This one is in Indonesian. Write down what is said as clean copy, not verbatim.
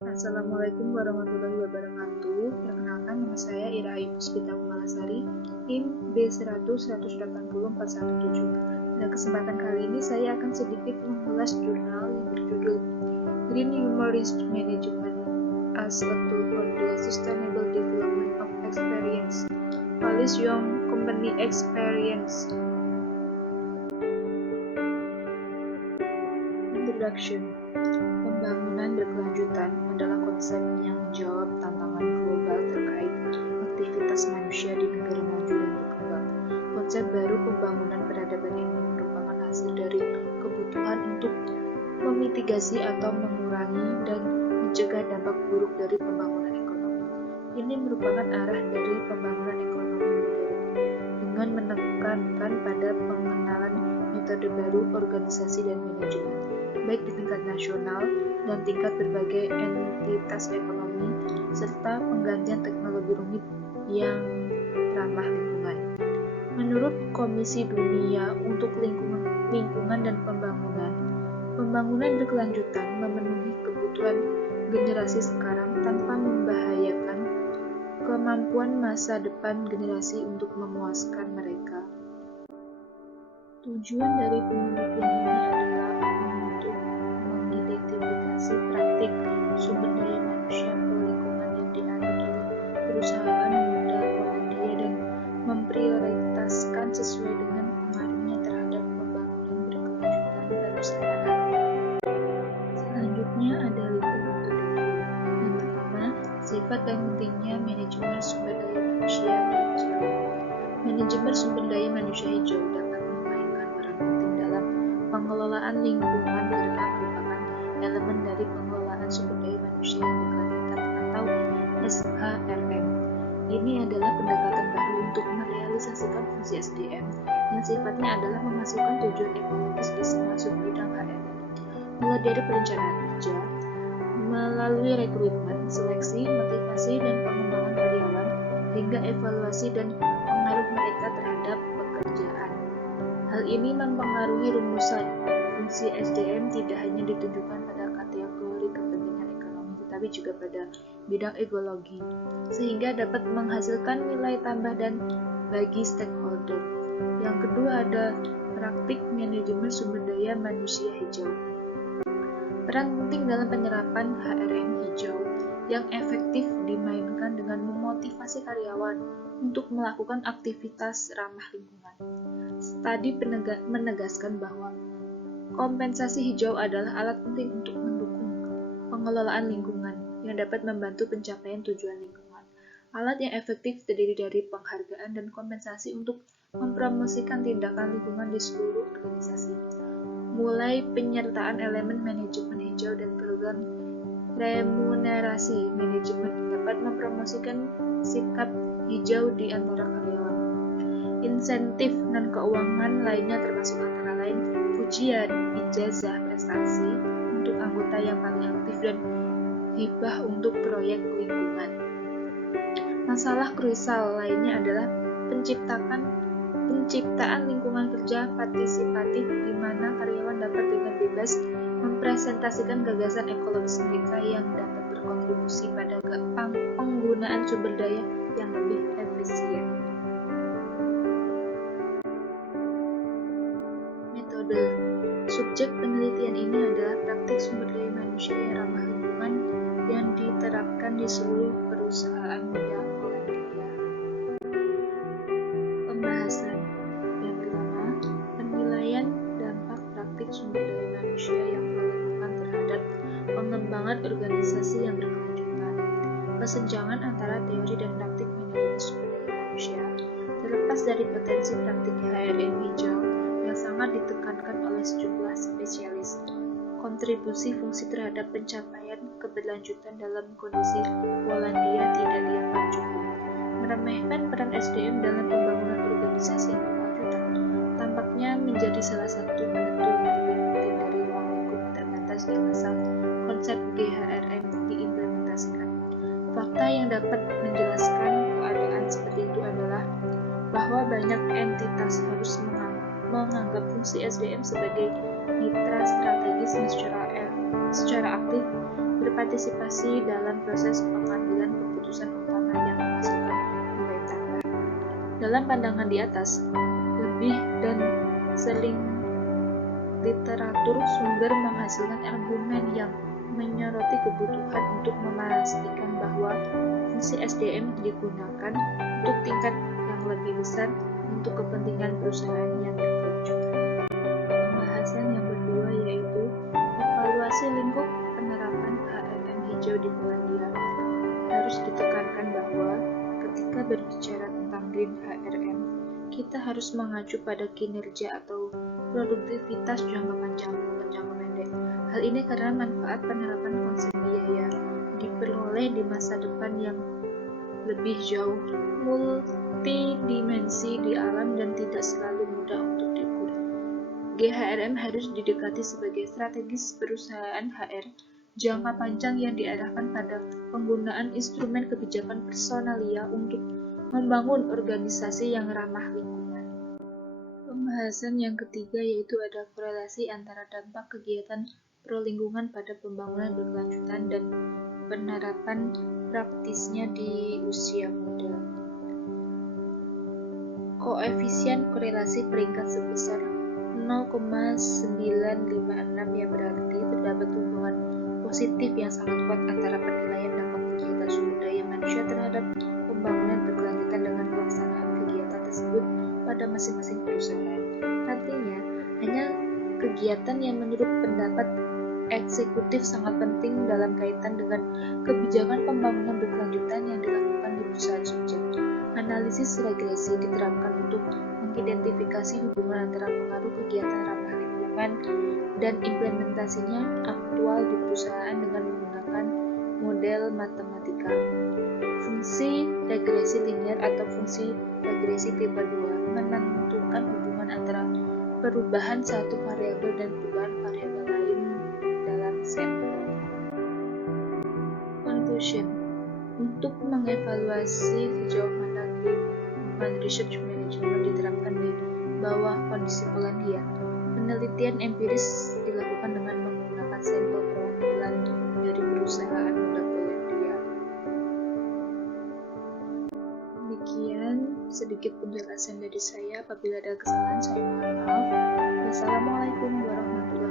Assalamualaikum warahmatullahi wabarakatuh. Perkenalkan, nama saya Ira Ayu Puspita Kumalasari, NIM B100180417. Pada kesempatan kali ini saya akan sedikit mengulas jurnal yang berjudul Green Humorist Management as a Tool for the Sustainable Development of Experience, Polish Young Company Experience. Introduction. Pembangunan berkelanjutan adalah konsep yang menjawab tantangan global terkait aktivitas manusia di negara maju dan berkembang. Konsep baru pembangunan peradaban ini merupakan hasil dari kebutuhan untuk memitigasi atau mengurangi dan mencegah dampak buruk dari pembangunan ekonomi. Ini merupakan arah dari pembangunan ekonomi modern dengan menekankan pada pengenalan metode baru organisasi dan manajemen, baik di tingkat nasional dan tingkat berbagai entitas ekonomi, serta penggantian teknologi rumit yang ramah lingkungan. Menurut Komisi Dunia untuk Lingkungan dan Pembangunan berkelanjutan memenuhi kebutuhan generasi sekarang tanpa membahayakan kemampuan masa depan generasi untuk memuaskan mereka. Tujuan dari penelitian ini adalah untuk mengidentifikasi praktik sumber daya manusia ke lingkungan yang dianut oleh perusahaan muda Polandia dan memprioritaskan sesuai dengan pengaruhnya terhadap pembangunan berkelanjutan perusahaan. Selanjutnya ada literatur review. Yang pertama, sifat dan pentingnya manajemen sumber daya manusia hijau. Manajemen sumber daya manusia hijau dapat memainkan peran penting dalam pengelolaan lingkungan karena merupakan elemen dari pengelolaan sumber daya manusia yang berkelanjutan atau SHRM. Ini adalah pendekatan baru untuk merealisasikan fungsi SDM yang sifatnya adalah memasukkan tujuan ekologis di semua subbidang HRM, mulai dari perencanaan kerja, melalui rekrutmen, seleksi, motivasi, dan pengembangan karyawan, hingga evaluasi dan pengaruh mereka terhadap pekerjaan. Hal ini mempengaruhi rumusan. Fungsi SDM tidak hanya ditunjukkan pada kategori kepentingan ekonomi, tetapi juga pada bidang ekologi, sehingga dapat menghasilkan nilai tambah dan bagi stakeholder. Yang kedua ada praktik manajemen sumber daya manusia hijau. Peran penting dalam penyerapan HRM hijau yang efektif dimainkan dengan memotivasi karyawan untuk melakukan aktivitas ramah lingkungan. Studi menegaskan bahwa kompensasi hijau adalah alat penting untuk mendukung pengelolaan lingkungan yang dapat membantu pencapaian tujuan lingkungan. Alat yang efektif terdiri dari penghargaan dan kompensasi untuk mempromosikan tindakan lingkungan di seluruh organisasi, mulai penyertaan elemen manajemen hijau dan program remunerasi manajemen dapat mempromosikan sikap hijau di antara karyawan. Insentif non-keuangan lainnya termasuk antara lain pujian, ijazah prestasi untuk anggota yang paling aktif dan hibah untuk proyek lingkungan. Masalah krusial lainnya adalah penciptaan lingkungan kerja partisipatif di mana karyawan dapat dengan bebas mempresentasikan gagasan ekologis mereka yang dapat berkontribusi pada penggunaan sumber daya yang lebih efisien. Metode. Subjek penelitian ini adalah praktik sumber daya manusia yang ramah lingkungan yang diterapkan di seluruh perusahaan muda Polandia. Pembahasan. Yang pertama, penilaian dampak praktik sumber daya manusia yang berlingkungan terhadap pengembangan organisasi yang berkelanjutan. Kesenjangan antara teori dan praktik manajemen sumber daya manusia. Terlepas dari potensi praktik HRM hijau yang sangat ditekankan oleh sejumlah spesialis, kontribusi fungsi terhadap pencapaian keberlanjutan dalam kondisi Polandia tidak dianggap cukup. Meremehkan peran SDM dalam pembangunan organisasi yang berkelanjutan tampaknya menjadi salah satu penentu yang lebih penting dari ruang lingkup terbatas di masa konsep GHRM diimplementasikan. Fakta yang dapat menjelaskan keadaan seperti itu adalah bahwa banyak entitas harus menganggap fungsi SDM sebagai mitra strategis yang secara aktif berpartisipasi dalam proses pengambilan keputusan utama yang menghasilkan nilai tambah. Dalam pandangan di atas, lebih dan seling literatur sumber menghasilkan argumen yang menyoroti kebutuhan untuk memastikan bahwa fungsi SDM digunakan untuk tingkat yang lebih besar untuk kepentingan perusahaan yang berkelanjutan. Pembahasan yang kedua yaitu evaluasi lingkup penerapan HRM hijau di Polandia. Harus ditekankan bahwa ketika berbicara tentang Green HRM, kita harus mengacu pada kinerja atau produktivitas jangka panjang bukan jangka pendek. Hal ini karena manfaat penerapan konsep biaya diperoleh di masa depan yang lebih jauh, multidimensi di alam dan tidak selalu mudah untuk diukur. GHRM harus didekati sebagai strategis perusahaan HR jangka panjang yang diarahkan pada penggunaan instrumen kebijakan personalia untuk membangun organisasi yang ramah lingkungan. Pembahasan yang ketiga yaitu ada korelasi antara dampak kegiatan pro-lingkungan pada pembangunan berkelanjutan dan penerapan praktisnya di usia muda. Koefisien korelasi peringkat sebesar 0,956 yang berarti terdapat hubungan positif yang sangat kuat antara penilaian dampak kegiatan sumber daya manusia terhadap pembangunan berkelanjutan dengan pelaksanaan kegiatan tersebut pada masing-masing perusahaan. Artinya, hanya kegiatan yang menurut pendapat eksekutif sangat penting dalam kaitan dengan kebijakan pembangunan berkelanjutan yang dilakukan di perusahaan subjek. Analisis regresi diterapkan untuk mengidentifikasi hubungan antara pengaruh kegiatan ramah lingkungan dan implementasinya aktual di perusahaan dengan menggunakan model matematika. Fungsi regresi linear atau fungsi regresi tipe 2 menentukan hubungan antara perubahan satu variabel dan perubahan variabel lain dalam sampel. Conclusion. Untuk mengevaluasi sejauh mana Human Research Management diterapkan di bawah kondisi Polandia, penelitian empiris dilakukan dengan menggunakan sampel perwakilan dari perusahaan muda Polandia. Demikian sedikit penjelasan dari saya. Apabila ada kesalahan, saya mohon maaf. Wassalamualaikum warahmatullahi wabarakatuh.